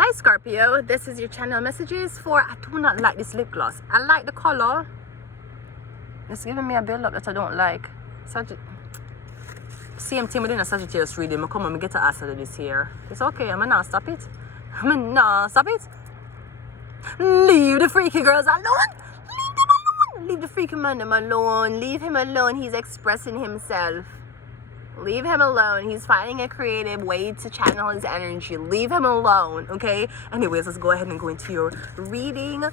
Hi Scorpio, this is your channel messages for I do not like this lip gloss. I like the color. It's giving me a build up that I don't like. Same thing within a Sagittarius reading. I come and get to answer this here. It's okay, I'm not stop it. I'm not stop it. Leave the freaky girls alone. Leave them alone. Leave the freaky man alone. Leave him alone. He's expressing himself. Leave him alone. He's finding a creative way to channel his energy. Leave him alone, okay? Anyways, let's go ahead and go into your reading.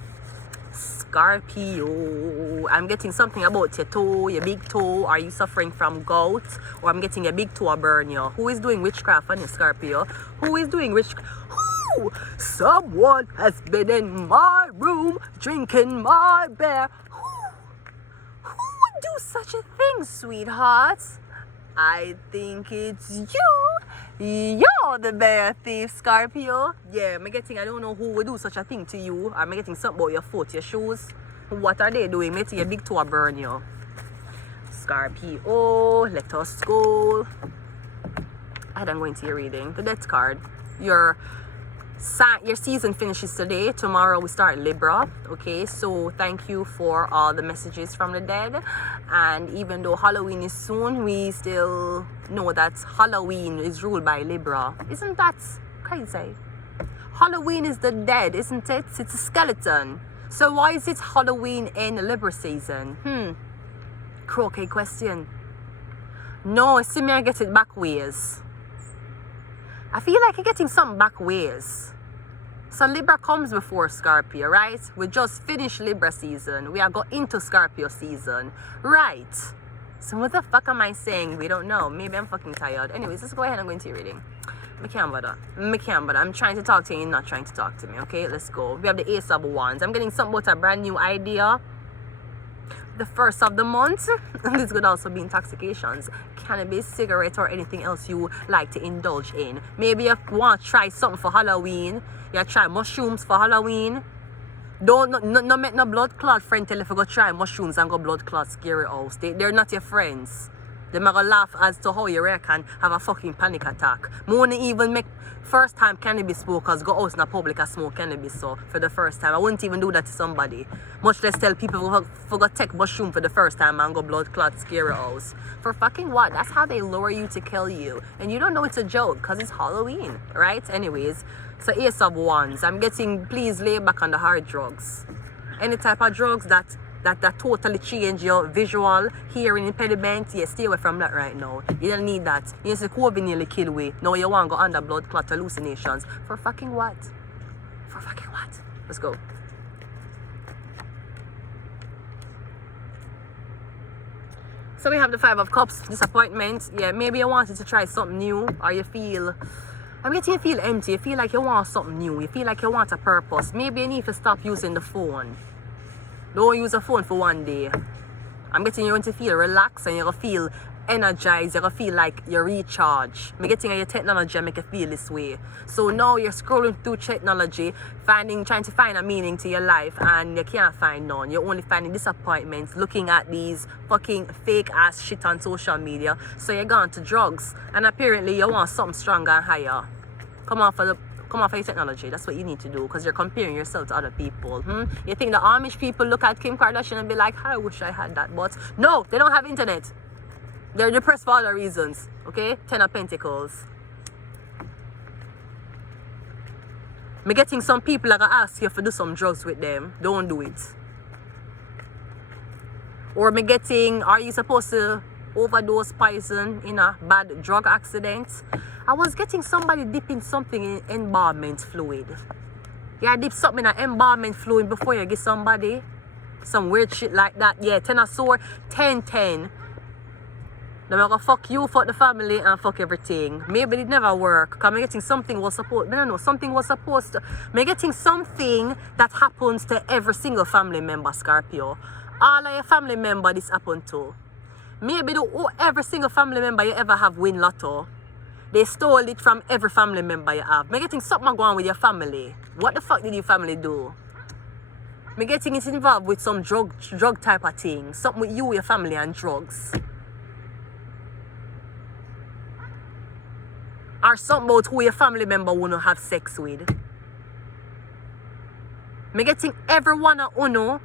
Scorpio. I'm getting something about your toe, your big toe. Are you suffering from gout? Or I'm getting a big toe burn you. Who is doing witchcraft on you, Scorpio? Who is doing witchcraft? Who? Someone has been in my room drinking my beer. Who would do such a thing, sweetheart? I think it's you. You're the bear thief, Scorpio. Yeah, I don't know who would do such a thing to you. I'm getting something about your foot, your shoes. What are they doing? Making your big toe burn you. Scorpio, let us go. And I'm going to your reading. The Death card. Your season finishes today. Tomorrow we start Libra. Okay, so thank you for all the messages from the dead. And even though Halloween is soon, we still know that Halloween is ruled by Libra. Isn't that crazy? Halloween is the dead, isn't it? It's a skeleton. So why is it Halloween in Libra season? Croquet question. No, see me, I get it back ways. I feel like you're getting something back ways. So Libra comes before Scorpio, right? We just finished Libra season. We are going into Scorpio season, right? So what the fuck am I saying? We don't know. Maybe I'm fucking tired. Anyways, let's go ahead and go into your reading. I can't bother. I'm trying to talk to you, you're not trying to talk to me, okay? Let's go. We have the Ace of Wands. I'm getting something about a brand new idea. The first of the month. This could also be intoxications, cannabis, cigarette, or anything else you like to indulge in. Maybe you want to try something for Halloween. You try mushrooms for Halloween. Don't make no blood clot friend tell you if you go try mushrooms and go blood clot scary house. They're not your friends. They're gonna laugh as to how you reckon have a fucking panic attack. More than even make first time cannabis smokers go out in the public and smoke cannabis so for the first time. I wouldn't even do that to somebody. Much less tell people who go take mushroom for the first time and go blood clot scary house. For fucking what? That's how they lure you to kill you. And you don't know it's a joke because it's Halloween, right? Anyways, so Ace of Wands. I'm getting please lay back on the hard drugs. Any type of drugs that totally change your visual, hearing impediment. Yeah, stay away from that right now. You don't need that. You see COVID nearly kill way. Now you want to go under blood clot hallucinations. For fucking what? For fucking what? Let's go. So we have the Five of Cups, disappointment. Yeah, maybe you wanted to try something new, or you feel empty. You feel like you want something new. You feel like you want a purpose. Maybe you need to stop using the phone. Don't use a phone for one day. I'm getting you to feel relaxed and you're going to feel energized. You're going to feel like you recharge. I'm getting your technology and make you feel this way. So now you're scrolling through technology, trying to find a meaning to your life, and you can't find none. You're only finding disappointments, looking at these fucking fake ass shit on social media. So you're gone to drugs. And apparently you want something stronger and higher. Come off of your technology. That's what you need to do because you're comparing yourself to other people. You think the Amish people look at Kim Kardashian and be like, I wish I had that, but no, they don't have internet. They're depressed for other reasons. Okay? 10 of Pentacles. Me getting some people that ask you to do some drugs with them. Don't do it. Or me getting, are you supposed to overdose poison in a bad drug accident? I was getting somebody dipping something in embalmment fluid. Yeah, dip something in an embalmment fluid before you get somebody. Some weird shit like that. Yeah, 10 of Swords, 10. Then I'm gonna fuck you, fuck the family, and fuck everything. Maybe it never work. Because I'm getting something was supposed to. I'm getting something that happens to every single family member, Scorpio. All of your family member this happened to. Maybe every single family member you ever have win lotto. They stole it from every family member you have. I'm getting something going on with your family. What the fuck did your family do? I'm getting it involved with some drug type of thing. Something with you, your family, and drugs. Or something about who your family member want to have sex with. Me getting every one of uno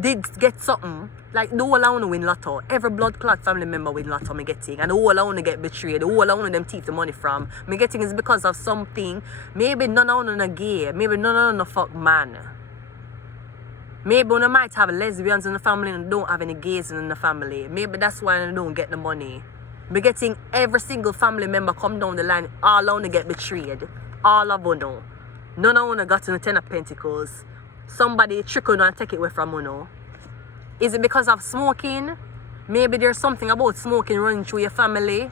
did get something. Like the whole of uno win lotto. Every blood clot family member win lotto me getting. And the whole of uno get betrayed. The whole of uno them thief the money from. Me getting is because of something. Maybe none of uno no gay. Maybe none of uno no fuck man. Maybe uno might have lesbians in the family and don't have any gays in the family. Maybe that's why they don't get the money. Me getting every single family member come down the line. All of uno get betrayed. All of uno. None of uno got in the 10 of Pentacles. Somebody trick uno and take it away from uno. Is it because of smoking? Maybe there's something about smoking running through your family.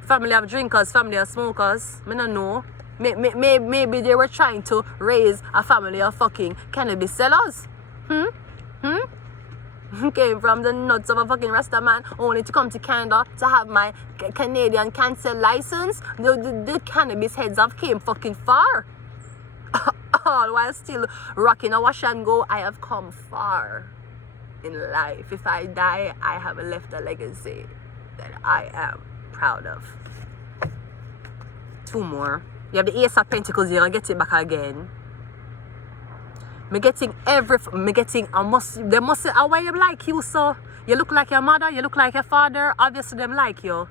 Family of drinkers, family of smokers. I don't know. Maybe they were trying to raise a family of fucking cannabis sellers. Came from the nuts of a fucking Rasta man only to come to Canada to have my Canadian cancel license. The cannabis heads have came fucking far. All while still rocking a wash and go. I have come far in life. If I die, I have left a legacy that I am proud of. 2 more. You have the Ace of Pentacles. You're gonna get it back again. Me getting they must say, why you like you, so you look like your mother, you look like your father. Obviously them like you.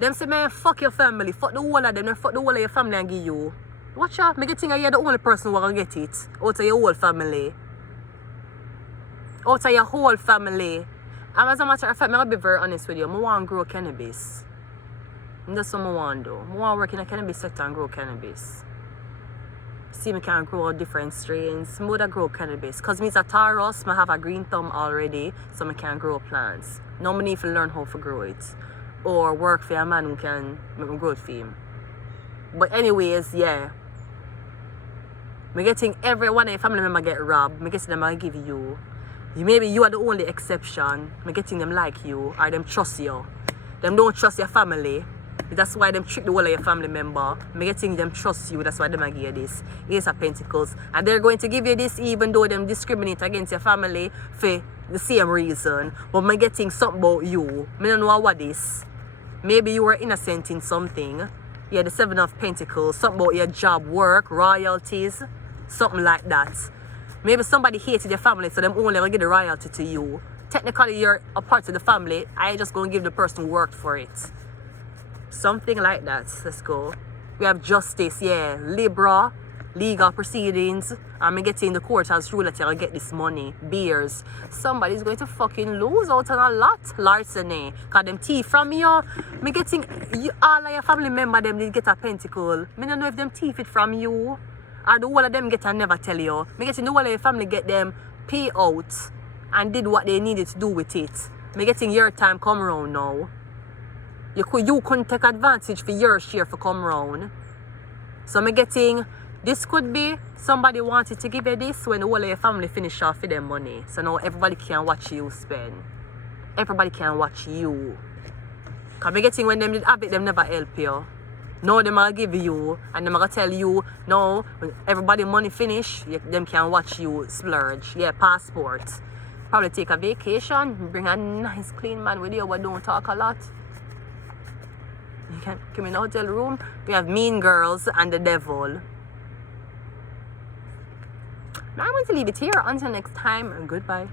Them say, man, fuck your family, fuck the whole of them, then fuck the whole of your family and give you. Watch out, me getting you're the only person who will get it. Out of your whole family. Out of your whole family. And as a matter of fact, I'm going to be very honest with you. I want to grow cannabis. That's what I want to do. I want to work in the cannabis sector and grow cannabis. See, I can grow different strains. I want to grow cannabis. Because I'm a Taurus, I have a green thumb already, so I can grow plants. Now I need to learn how to grow it. Or work for a man who can make me grow it for him. But anyways, yeah. I'm getting every one of your family member get robbed. I'm getting them I give you. Maybe you are the only exception. I'm getting them like you or them trust you. Them don't trust your family. That's why them trick the whole of your family member. I'm getting them trust you. That's why them give you this. Ace of Pentacles. And they're going to give you this even though them discriminate against your family for the same reason. But I'm getting something about you. I don't know what this. Maybe you were innocent in something. Yeah, the 7 of Pentacles. Something about your job, work, royalties. Something like that. Maybe somebody hated your family, so them only will give the royalty to you. Technically, you're a part of the family. I just going to give the person who worked for it. Something like that. Let's go. We have justice, yeah. Libra, legal proceedings. I'm getting the court has ruled that you'll get this money. Beers. Somebody's going to fucking lose out on a lot. Larceny. Because them thief from you. I'm getting all of your family member them did get a pentacle. I don't know if them thief it from you. Or the whole of them get and never tell you. Me getting the whole of your family get them pay out and did what they needed to do with it. Me getting your time come round now. You couldn't take advantage for your share for come round. So me getting this could be somebody wanted to give you this when the whole of your family finish off for their money. So now everybody can watch you spend. Everybody can watch you. Cause me getting when them did have it, them never help you. Now them will give you and them will tell you, no, when everybody money finish, them can watch you splurge. Yeah, passport. Probably take a vacation, bring a nice clean man with you but don't talk a lot. You can come in the hotel room. We have Mean Girls and the Devil. Now I'm going to leave it here. Until next time, goodbye.